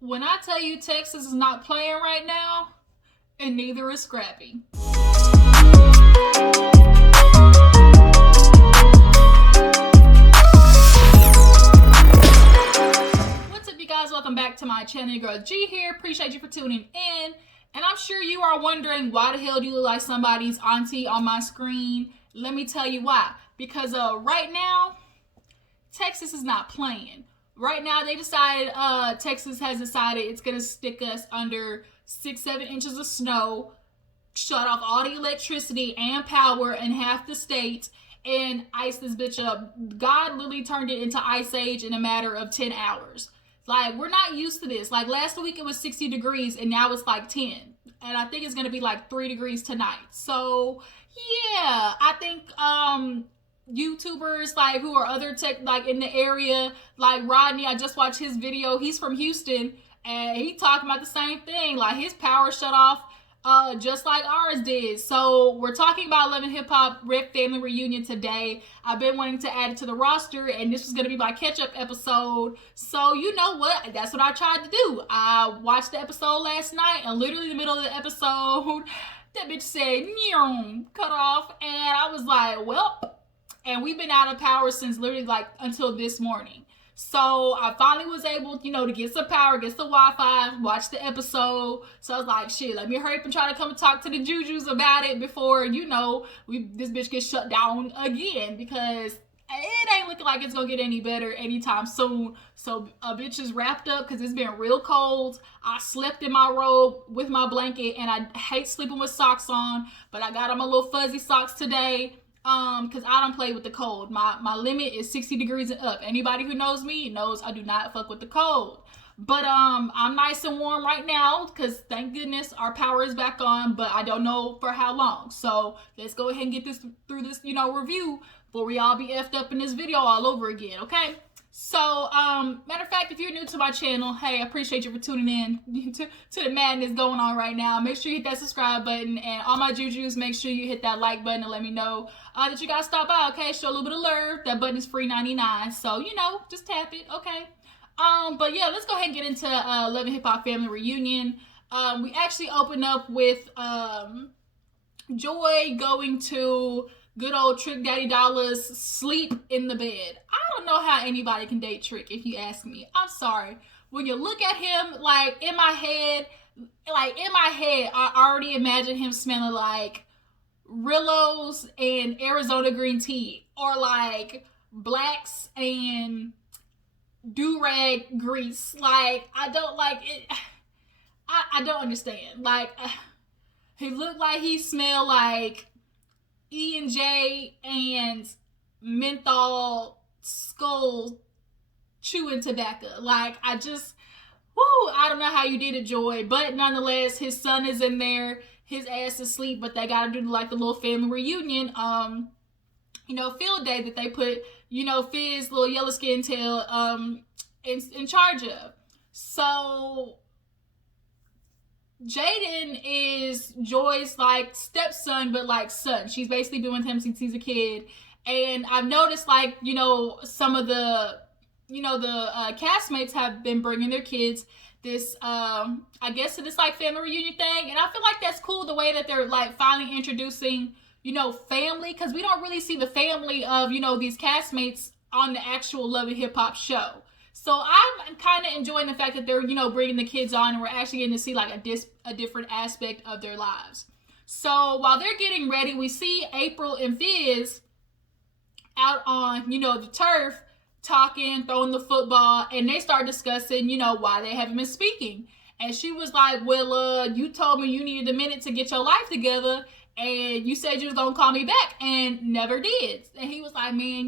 When I tell you Texas is not playing right now, and neither is Scrappy. What's up, you guys? Welcome back to my channel. Your girl G here. Appreciate you for tuning in. And I'm sure you are wondering, why the hell do you look like somebody's auntie on my screen? Let me tell you why. Because right now, Texas is not playing. Right now, Texas has decided it's going to stick us under 6-7 inches of snow, shut off all the electricity and power in half the state, and ice this bitch up. God literally turned it into Ice Age in a matter of 10 hours. Like, we're not used to this. Like, last week it was 60 degrees, and now it's like 10. And I think it's going to be like 3 degrees tonight. So, yeah, I think, YouTubers like who are other tech like in the area, like Rodney, I just watched his video. He's from Houston and he talking about the same thing. Like, his power shut off just like ours did. So we're talking about 11 Hip Hop Rip Family Reunion today. I've been wanting to add it to the roster, and this was going to be my catch-up episode. So you know what? That's what I tried to do. I watched the episode last night, and literally in the middle of the episode, that bitch said, cut off. And I was like, well, and we've been out of power since literally like until this morning. So I finally was able, to get some power, get some Wi-Fi, watch the episode. So I was like, shit, let me hurry up and try to come and talk to the Jujus about it before, this bitch gets shut down again, because it ain't looking like it's gonna get any better anytime soon. So a bitch is wrapped up because it's been real cold. I slept in my robe with my blanket, and I hate sleeping with socks on, but I got on my little fuzzy socks today. Because I don't play with the cold. My limit is 60 degrees and up. Anybody who knows me knows I do not fuck with the cold. But I'm nice and warm right now because thank goodness our power is back on, but I don't know for how long. So let's go ahead and get this through this, review before we all be effed up in this video all over again, okay? So, matter of fact, if you're new to my channel, hey, I appreciate you for tuning in to the madness going on right now. Make sure you hit that subscribe button, and all my jujus, make sure you hit that like button and let me know that you guys stop by, okay? Show a little bit of love. That button is free 99, so, just tap it, okay? But yeah, let's go ahead and get into 11 Hip Hop Family Reunion. We actually open up with Joy going to good old Trick Daddy Dolla's sleep in the bed. I don't know how anybody can date Trick, if you ask me. I'm sorry. When you look at him, like, in my head, I already imagine him smelling like Rillos and Arizona green tea, or like Blacks and do-rag grease. Like, I don't like it. I don't understand. Like, he looked like he smelled like E&J and menthol skull chewing tobacco. Like, I don't know how you did it, Joy, but nonetheless, his son is in there, his ass is asleep, but they gotta do like the little family reunion, field day that they put, Fizz, little yellow skin tail, in charge of. So Jaden is Joy's like stepson, but like son. She's basically been with him since he's a kid. And I've noticed, like, some of the, the castmates have been bringing their kids this, I guess, to this like family reunion thing. And I feel like that's cool, the way that they're like finally introducing, family, because we don't really see the family of, these castmates on the actual Love and Hip Hop show. So I'm kind of enjoying the fact that they're, bringing the kids on, and we're actually getting to see like a different aspect of their lives. So while they're getting ready, we see April and Fizz out on, the turf, talking, throwing the football, and they start discussing, why they haven't been speaking. And she was like, well, you told me you needed a minute to get your life together, and you said you was gonna call me back, and never did. And he was like, man,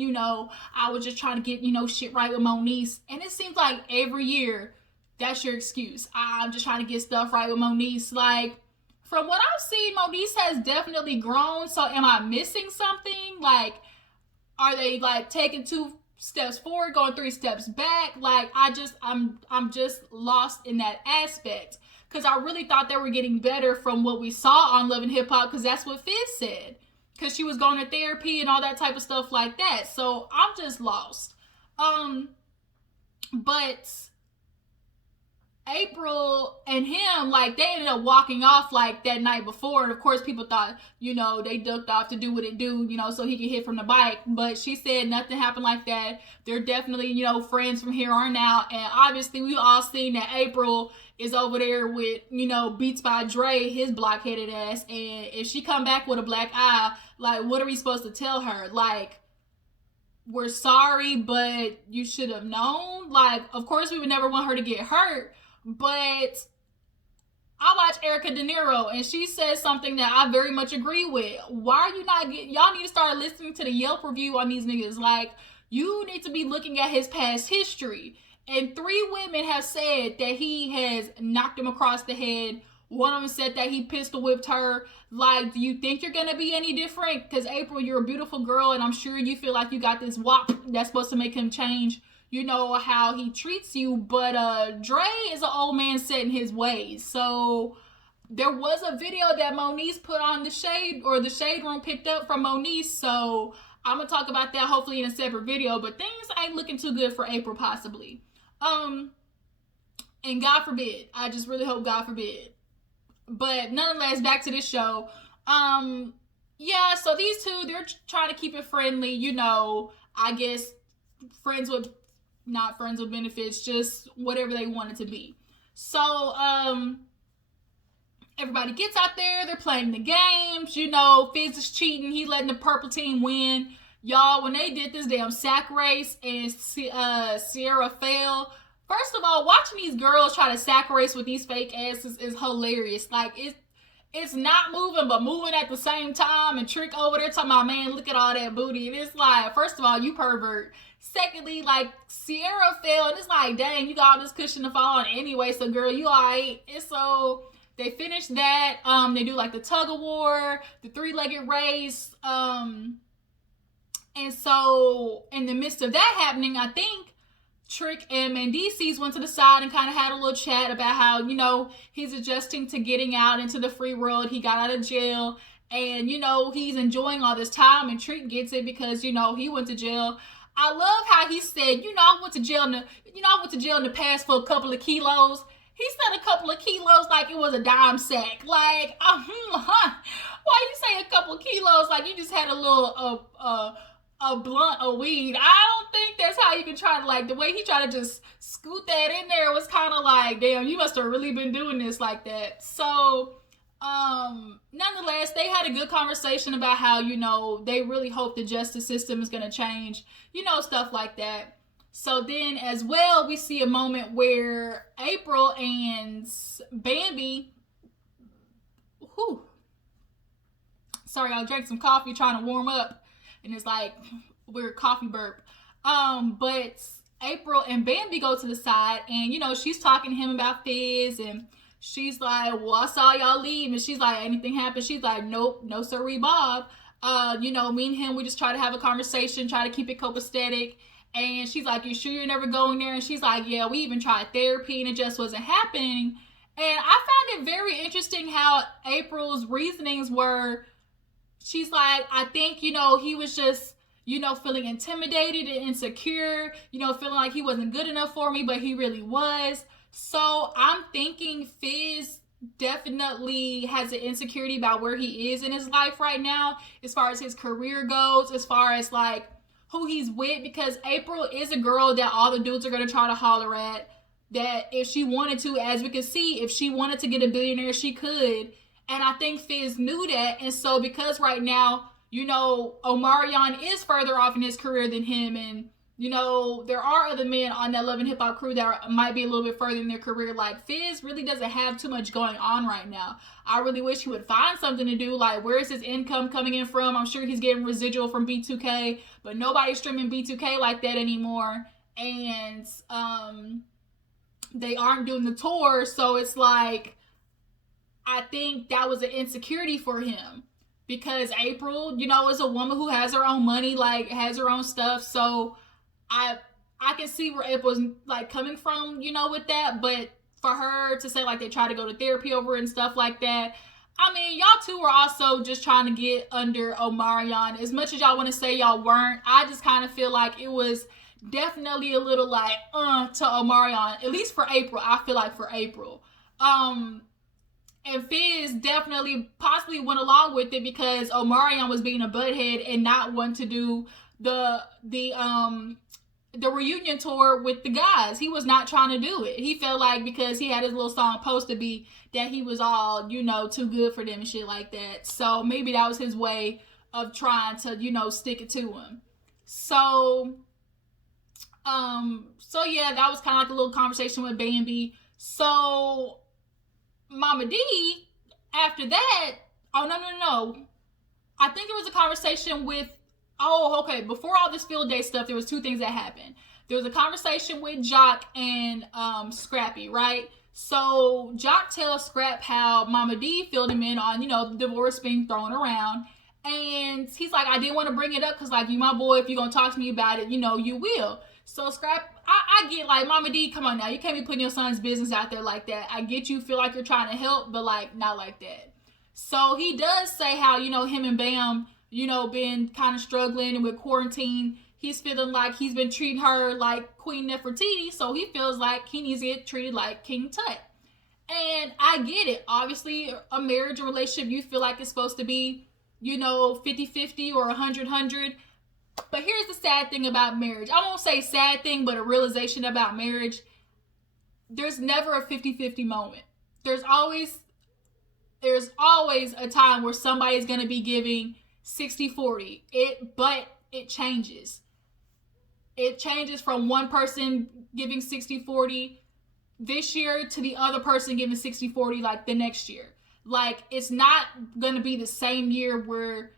I was just trying to get, shit right with Moniece. And it seems like every year, that's your excuse. I'm just trying to get stuff right with Moniece. Like, from what I've seen, Moniece has definitely grown. So am I missing something? Like, are they like taking 2 steps forward, going 3 steps back? Like, I'm just lost in that aspect. Because I really thought they were getting better from what we saw on Love and Hip Hop, because that's what Fizz said. Because she was going to therapy and all that type of stuff like that. So I'm just lost. But April and him, like, they ended up walking off like that night before, and of course people thought, they ducked off to do what it do, so he could hit from the bike. But she said nothing happened like that. They're definitely, friends from here on out. And obviously we all seen that April is over there with, Beats by Dre, his blockheaded ass. And if she come back with a black eye, like, what are we supposed to tell her? Like, we're sorry, but you should have known. Like, of course we would never want her to get hurt. But I watch Erica De Niro, and she says something that I very much agree with. Why are you not y'all need to start listening to the Yelp review on these niggas. Like, you need to be looking at his past history. And 3 women have said that he has knocked him across the head. One of them said that he pistol whipped her. Like, do you think you're gonna be any different? Because April, you're a beautiful girl, and I'm sure you feel like you got this wop that's supposed to make him change, how he treats you. But Dre is an old man set in his ways. So there was a video that Moniece put on the Shade Room picked up from Moniece. So I'm gonna talk about that hopefully in a separate video. But things ain't looking too good for April, possibly. And God forbid. I just really hope God forbid. But nonetheless, back to this show. Yeah, so these two, they're trying to keep it friendly, I guess not friends with benefits, just whatever they want it to be. So, everybody gets out there, they're playing the games, Fizz is cheating, he letting the purple team win. Y'all, when they did this damn sack race and Sierra fell, first of all, watching these girls try to sack race with these fake asses is hilarious. Like, it's not moving, but moving at the same time. And Trick over there talking about, man, look at all that booty. And it's like, first of all, you pervert. Secondly, like, Sierra fell, and it's like, dang, you got all this cushion to fall on anyway, so girl, you alright. And so they finished that. They do like the tug of war, the 3-legged race. And so in the midst of that happening, I think Trick and Mendices went to the side and kind of had a little chat about how, he's adjusting to getting out into the free world. He got out of jail, and, he's enjoying all this time, and Trick gets it because, he went to jail. I love how he said, I went to jail in the past for a couple of kilos. He said a couple of kilos like it was a dime sack. Like, why you say a couple of kilos like you just had a little, a blunt of weed? I don't think that's how you can try to, like, the way he tried to just scoot that in there was kind of like, damn, you must have really been doing this like that. So, nonetheless, they had a good conversation about how, they really hope the justice system is going to change, stuff like that. So then as well, we see a moment where April and Bambi, sorry, I drank some coffee trying to warm up, and it's like weird coffee burp. But April and Bambi go to the side, and she's talking to him about Fizz, and she's like, well, I saw y'all leave, and she's like, anything happened? She's like, nope, no sirree, Bob. Me and him, we just try to have a conversation, try to keep it copacetic. And she's like, you sure you're never going there? And she's like, yeah, we even tried therapy and it just wasn't happening. And I found it very interesting how April's reasonings were. She's like, I think, he was just, feeling intimidated and insecure, feeling like he wasn't good enough for me, but he really was. So I'm thinking Fizz definitely has an insecurity about where he is in his life right now, as far as his career goes, as far as like who he's with, because April is a girl that all the dudes are going to try to holler at, that if she wanted to, as we can see, if she wanted to get a billionaire, she could. And I think Fizz knew that. And so because right now, Omarion is further off in his career than him, and there are other men on that Love and Hip Hop crew that might be a little bit further in their career. Like, Fizz really doesn't have too much going on right now. I really wish he would find something to do. Like, where is his income coming in from? I'm sure he's getting residual from B2K, but nobody's streaming B2K like that anymore. And they aren't doing the tour, so it's like, I think that was an insecurity for him. Because April, is a woman who has her own money, like, has her own stuff, so I can see where April's like coming from, with that. But for her to say like they try to go to therapy over it and stuff like that, I mean, y'all two were also just trying to get under Omarion. As much as y'all want to say y'all weren't, I just kind of feel like it was definitely a little like to Omarion, at least for April. I feel like for April. And Fizz definitely possibly went along with it because Omarion was being a butthead and not want to do the reunion tour with the guys. He was not trying to do it. He felt like because he had his little song supposed to be that he was all, too good for them and shit like that. So maybe that was his way of trying to, stick it to him. So yeah, that was kind of like a little conversation with Bambi. So Momma Dee, after that, oh no. I think there was a conversation with, before all this field day stuff, there was two things that happened. There was a conversation with Jock and Scrappy, right? So Jock tells Scrap how Momma Dee filled him in on, the divorce being thrown around. And he's like, I didn't want to bring it up because, like, you my boy, if you're going to talk to me about it, you will. So Scrap, I get like, Momma Dee, come on now. You can't be putting your son's business out there like that. I get you feel like you're trying to help, but like, not like that. So he does say how, him and Bam, been kind of struggling and with quarantine. He's feeling like he's been treating her like Queen Nefertiti. So he feels like he needs to get treated like King Tut. And I get it. Obviously, a marriage or relationship, you feel like it's supposed to be, 50-50 or 100-100. But here's the sad thing about marriage. I won't say sad thing, but a realization about marriage. There's never a 50-50 moment. There's always a time where somebody's going to be giving 60-40. But it changes. It changes from one person giving 60-40 this year to the other person giving 60-40 like the next year. Like, it's not going to be the same year where,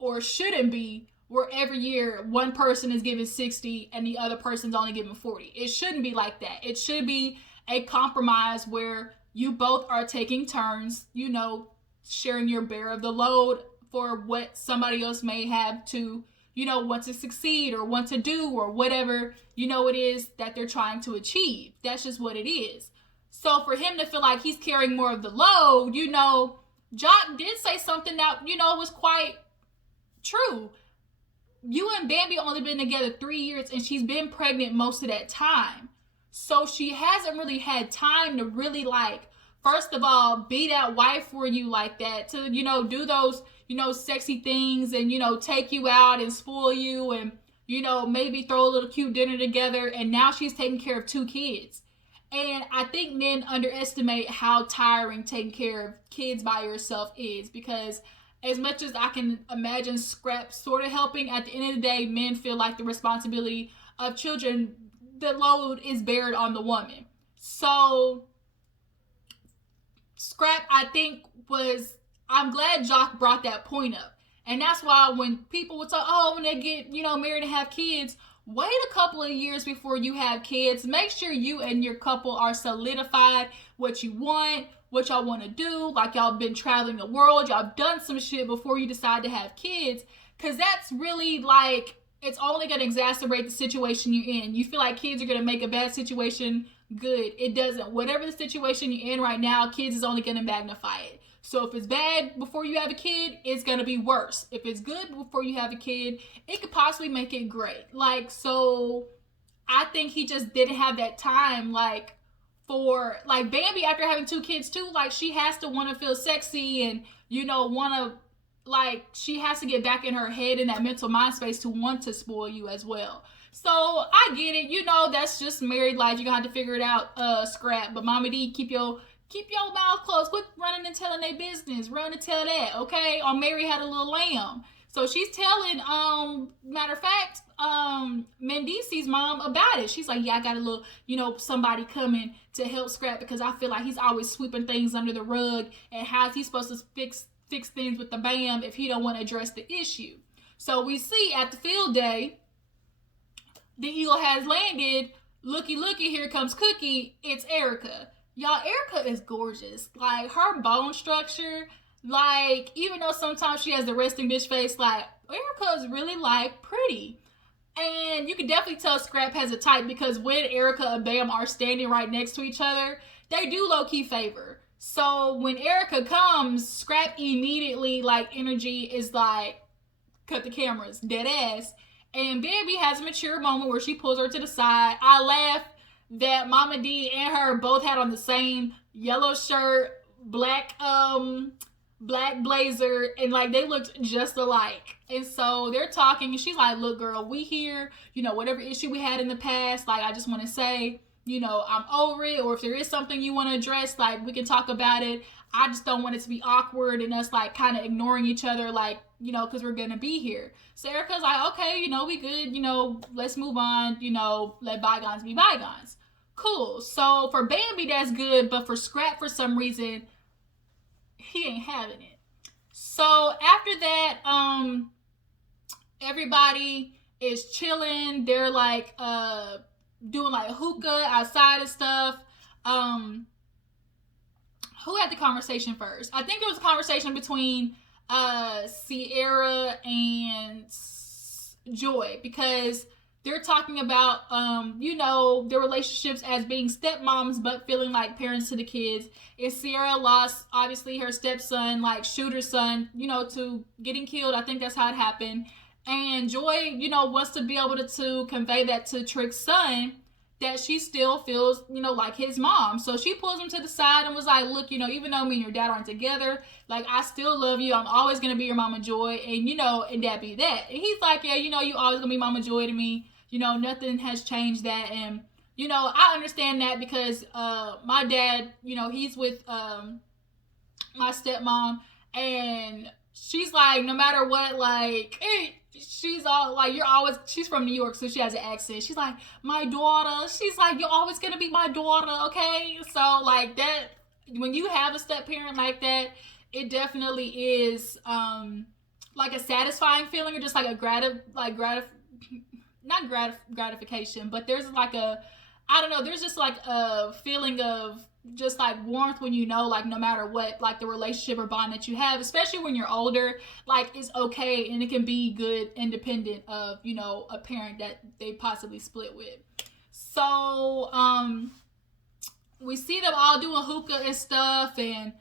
or shouldn't be, where every year one person is giving 60 and the other person's only giving 40. It shouldn't be like that. It should be a compromise where you both are taking turns, sharing your bear of the load for what somebody else may have to, want to succeed or want to do or whatever, it is that they're trying to achieve. That's just what it is. So for him to feel like he's carrying more of the load, Jock did say something that, was quite true. You and Bambi only been together 3 years and she's been pregnant most of that time. So she hasn't really had time to really first of all, be that wife for you like that, to, do those, sexy things and, take you out and spoil you and, maybe throw a little cute dinner together. And now she's taking care of 2 kids. And I think men underestimate how tiring taking care of kids by yourself is, because as much as I can imagine Scrap sort of helping, at the end of the day, men feel like the responsibility of children, the load is bared on the woman. So Scrap, I think, I'm glad Jock brought that point up. And that's why when people would talk, when they get, married and have kids, wait a couple of years before you have kids. Make sure you and your couple are solidified what you want, what y'all want to do. Like, y'all been traveling the world. Y'all done some shit before you decide to have kids. Because that's really it's only going to exacerbate the situation you're in. You feel like kids are going to make a bad situation good. It doesn't. Whatever the situation you're in right now, kids is only going to magnify it. So if it's bad before you have a kid, it's going to be worse. If it's good before you have a kid, it could possibly make it great. So I think he just didn't have that time, for, Bambi, after having 2 kids too, she has to want to feel sexy and, want to, she has to get back in her head in that mental mind space to want to spoil you as well. So I get it. That's just married life. You're going to have to figure it out, Scrap. But Momma Dee, keep your mouth closed. Quit running and telling their business. Run and tell that, okay? Or Mary had a little lamb. So she's telling, matter of fact, Mendici's mom about it. She's like, yeah, I got a little, somebody coming to help Scrap because I feel like he's always sweeping things under the rug. And how's he supposed to fix things with the Bam if he don't want to address the issue? So we see at the field day, the eagle has landed. Looky, here comes Cookie. It's Erica. Y'all, Erica is gorgeous. Her bone structure, even though sometimes she has the resting bitch face, Erica is really, pretty. And you can definitely tell Scrap has a type because when Erica and Bam are standing right next to each other, they do low-key favor. So when Erica comes, Scrap immediately, energy is cut the cameras, dead ass. And Bambi has a mature moment where she pulls her to the side. I laugh that Momma Dee and her both had on the same yellow shirt, black blazer, and like they looked just alike. And so they're talking, and she's like, "Look, girl, we here. You know, whatever issue we had in the past, like I just want to say, you know, I'm over it. Or if there is something you want to address, like we can talk about it. I just don't want it to be awkward and us like kind of ignoring each other, like, you know, because we're gonna be here." So Erica's like, "Okay, you know, we good. You know, let's move on. You know, let bygones be bygones." Cool. So for Bambi, that's good, but for Scrap, for some reason, he ain't having it. So after that, everybody is chilling. They're like doing like hookah outside and stuff. Who had the conversation first? I think it was a conversation between Sierra and Joy, because they're talking about you know, their relationships as being stepmoms but feeling like parents to the kids. And Sierra lost obviously her stepson, like Shooter's son, you know, to getting killed. I think that's how it happened. And Joy, you know, wants to be able to convey that to Trick's son, that she still feels, you know, like his mom. So she pulls him to the side and was like, "Look, you know, even though me and your dad aren't together, like I still love you. I'm always gonna be your Mama Joy, and you know, and that be that." And he's like, "Yeah, you know, you always gonna be Mama Joy to me. You know, nothing has changed that." And you know, I understand that because my dad, you know, he's with my stepmom, and she's like, no matter what, like, she's all like, "You're always," she's from New York, so she has an accent. She's like, "My daughter." She's like, "You're always gonna be my daughter, okay?" So like that, when you have a step parent like that, it definitely is like a satisfying feeling, or just like a gratification, but there's like a, I don't know, there's just like a feeling of just like warmth when you know, like no matter what, like the relationship or bond that you have, especially when you're older, like it's okay and it can be good independent of, you know, a parent that they possibly split with. So we see them all doing hookah and stuff, and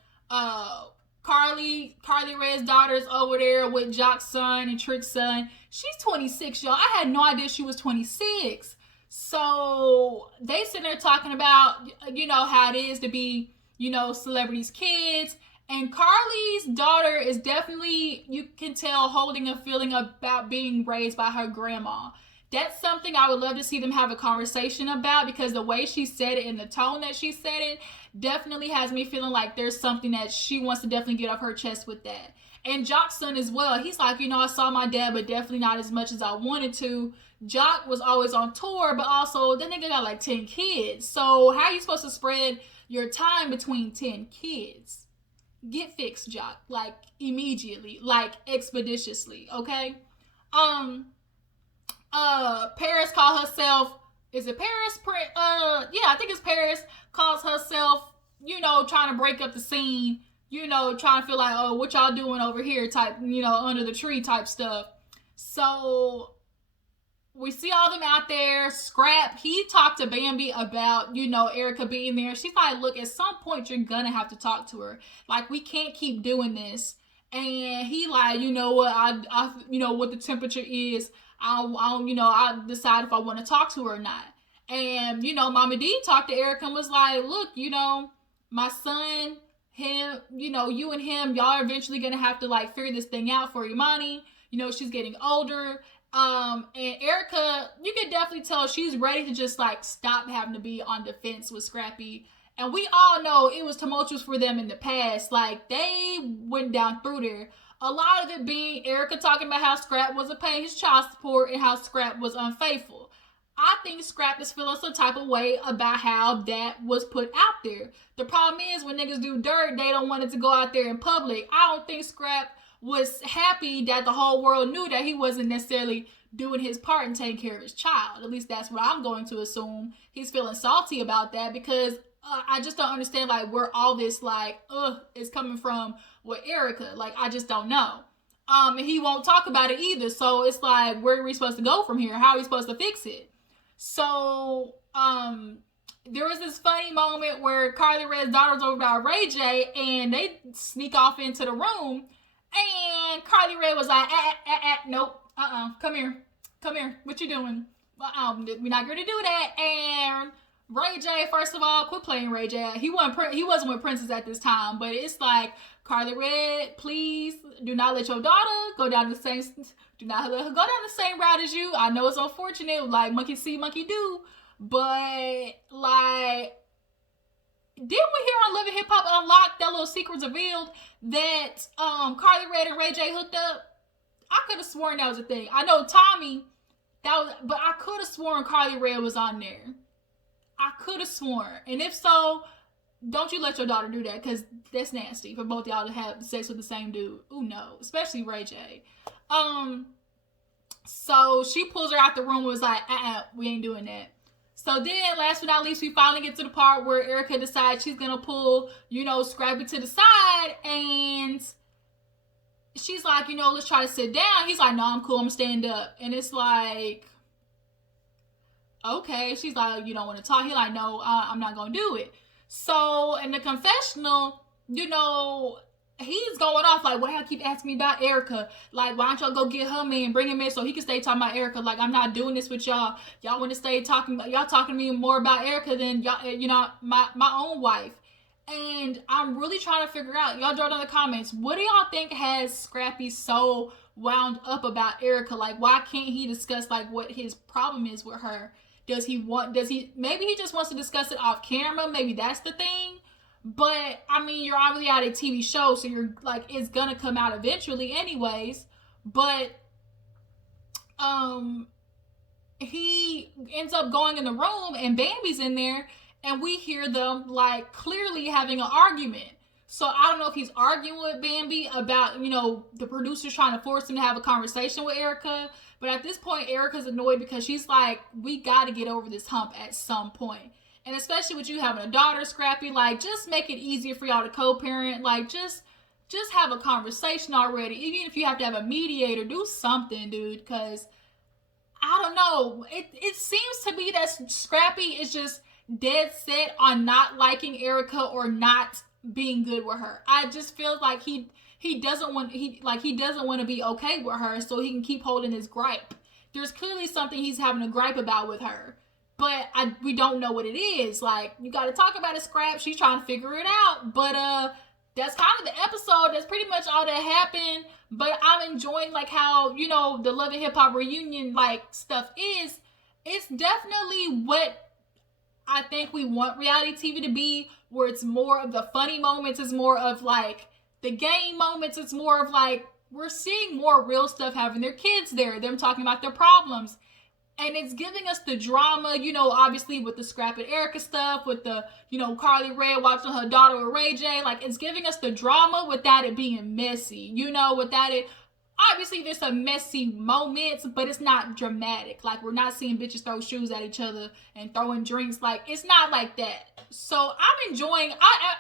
Carly Ray's daughter is over there with Jock's son and Trick's son. She's 26, y'all. I had no idea she was 26. So they sitting there talking about, you know, how it is to be, you know, celebrities' kids. And Carly's daughter is definitely, you can tell, holding a feeling about being raised by her grandma. That's something I would love to see them have a conversation about, because the way she said it and the tone that she said it definitely has me feeling like there's something that she wants to definitely get off her chest with that. And Jock's son as well. He's like, "You know, I saw my dad, but definitely not as much as I wanted to." Jock was always on tour, but also that nigga got like 10 kids. So how are you supposed to spread your time between 10 kids? Get fixed, Jock. Like immediately, like expeditiously, okay? Paris called herself, is it Paris? Yeah, I think it's Paris, calls herself, you know, trying to break up the scene, you know, trying to feel like, "Oh, what y'all doing over here," type, you know, under the tree type stuff. So we see all them out there. Scrap, he talked to Bambi about, you know, Erica being there. She's like, "Look, at some point you're gonna have to talk to her. Like, we can't keep doing this." And he like, "You know what, I you know what the temperature is, you know, I decide if I want to talk to her or not." And you know, Momma Dee talked to Erica and was like, "Look, you know, my son, him, you know, you and him, y'all are eventually gonna have to like figure this thing out for Imani. You know, she's getting older." And Erica, you can definitely tell she's ready to just like stop having to be on defense with Scrappy. And we all know it was tumultuous for them in the past. Like, they went down through there. A lot of it being Erica talking about how Scrap wasn't paying his child support and how Scrap was unfaithful. I think Scrap is feeling some type of way about how that was put out there. The problem is, when niggas do dirt, they don't want it to go out there in public. I don't think Scrap was happy that the whole world knew that he wasn't necessarily doing his part and taking care of his child. At least that's what I'm going to assume. He's feeling salty about that, because I just don't understand like where all this like is coming from with Erica. Like, I just don't know. And he won't talk about it either. So it's like, where are we supposed to go from here? How are we supposed to fix it? So there was this funny moment where Carly Red's daughter was over by Ray J, and they sneak off into the room, and Carly Red was like, nope, come here. Come here. What you doing? We're not going to do that. And Ray J, first of all, quit playing Ray J. He wasn't with Princess at this time, but it's like, Carly Red, please do not let your daughter go down the same. Do not let her go down the same route as you. I know it's unfortunate, like monkey see, monkey do, but like, didn't we hear on Living Hip Hop Unlocked that little secrets revealed that Carly Red and Ray J hooked up? I could have sworn that was a thing. I know Tommy, but I could have sworn Carly Red was on there. I could have sworn. And if so, don't you let your daughter do that, because that's nasty for both y'all to have sex with the same dude. Ooh, no. Especially Ray J. So she pulls her out the room and was like, we ain't doing that. So then, last but not least, we finally get to the part where Erica decides she's going to pull, Scrappy to the side, and she's like, let's try to sit down. He's like, no, I'm cool. I'm going to stand up. And it's like, okay. She's like, you don't want to talk? He's like, no, I'm not going to do it. So in the confessional, he's going off like, why y'all keep asking me about Erica? Like, why don't y'all go get her man, bring him in so he can stay talking about Erica? Like, I'm not doing this with y'all. Y'all want to stay talking to me more about Erica than y'all, my own wife. And I'm really trying to figure out, y'all drop down in the comments, what do y'all think has Scrappy so wound up about Erica? Like, why can't he discuss like what his problem is with her? Maybe he just wants to discuss it off camera. Maybe that's the thing. But, I mean, you're obviously at a TV show, so you're, like, it's gonna come out eventually anyways. But, he ends up going in the room, and Bambi's in there, and we hear them, like, clearly having an argument. So, I don't know if he's arguing with Bambi about, the producers trying to force him to have a conversation with Erica. But at this point, Erica's annoyed because she's like, we gotta get over this hump at some point. And especially with you having a daughter, Scrappy, like, just make it easier for y'all to co-parent. Like, just have a conversation already. Even if you have to have a mediator, do something, dude. Because, I don't know. It seems to be that Scrappy is just dead set on not liking Erica or not being good with her. I just feel like he doesn't want to be okay with her, so he can keep holding his gripe. There's clearly something he's having a gripe about with her. But we don't know what it is. Like, you got to talk about it, Scrap. She's trying to figure it out. But that's kind of the episode. That's pretty much all that happened. But I'm enjoying, like, how, the Love and Hip Hop reunion, like, stuff is. It's definitely what I think we want reality TV to be, where it's more of the funny moments. It's more of, like, the game moments. It's more of, like, we're seeing more real stuff, having their kids there. Them talking about their problems. And it's giving us the drama, obviously with the Scrap and Erica stuff, with the, Carly Red watching her daughter with Ray J. Like, it's giving us the drama without it being messy, without it. Obviously, there's some messy moments, but it's not dramatic. Like, we're not seeing bitches throw shoes at each other and throwing drinks. Like, it's not like that. So, I'm enjoying,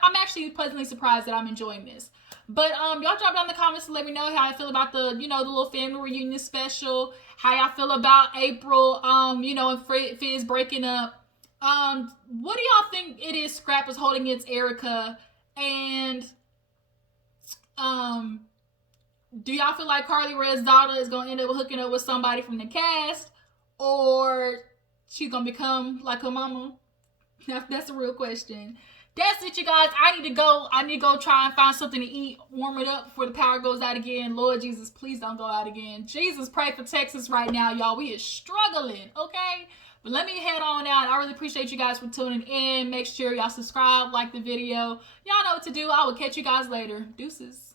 I'm actually pleasantly surprised that I'm enjoying this. But, y'all drop down in the comments to let me know how I feel about the, the little family reunion special. How y'all feel about April, and Fizz breaking up. What do y'all think it is Scrap is holding against Erica? And, do y'all feel like Carly Red's daughter is going to end up hooking up with somebody from the cast? Or she's going to become like her mama? That's a real question. That's it, you guys. I need to go try and find something to eat, warm it up before the power goes out again. Lord Jesus, please don't go out again. Jesus, pray for Texas right now, y'all. We is struggling, okay? But let me head on out. I really appreciate you guys for tuning in. Make sure y'all subscribe, like the video. Y'all know what to do. I will catch you guys later. Deuces.